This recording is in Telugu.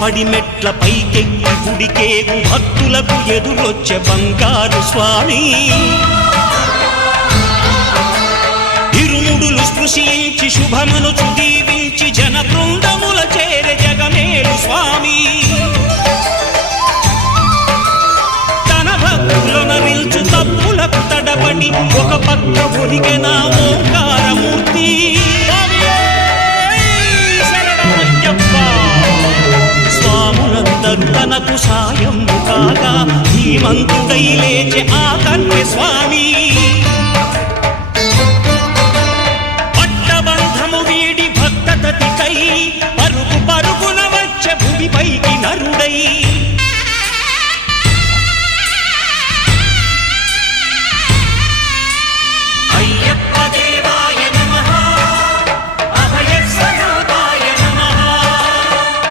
పడిమెట్ల పైకెక్కి గుడికేగు భక్తులకు ఎదురొచ్చే బంగారు స్వామి ఇరుముడులు స్పృశించి శుభమనుచు దీవించి జన బృందముల చేరే జగమేలు స్వామి తన భక్తులను నిల్చు తప్పులకు తడబడి ఒక పక్క ఒరిగెనా ఓంకారమూర్తి స్వాములందరూ తనకు సాయం కాగా ధీమంతుడై లేచే ఆ కన్య స్వామి పట్టబంధము వీడి భక్తతతికై పరుగు పరుగున వచ్చే భూమిపైకి నరుడై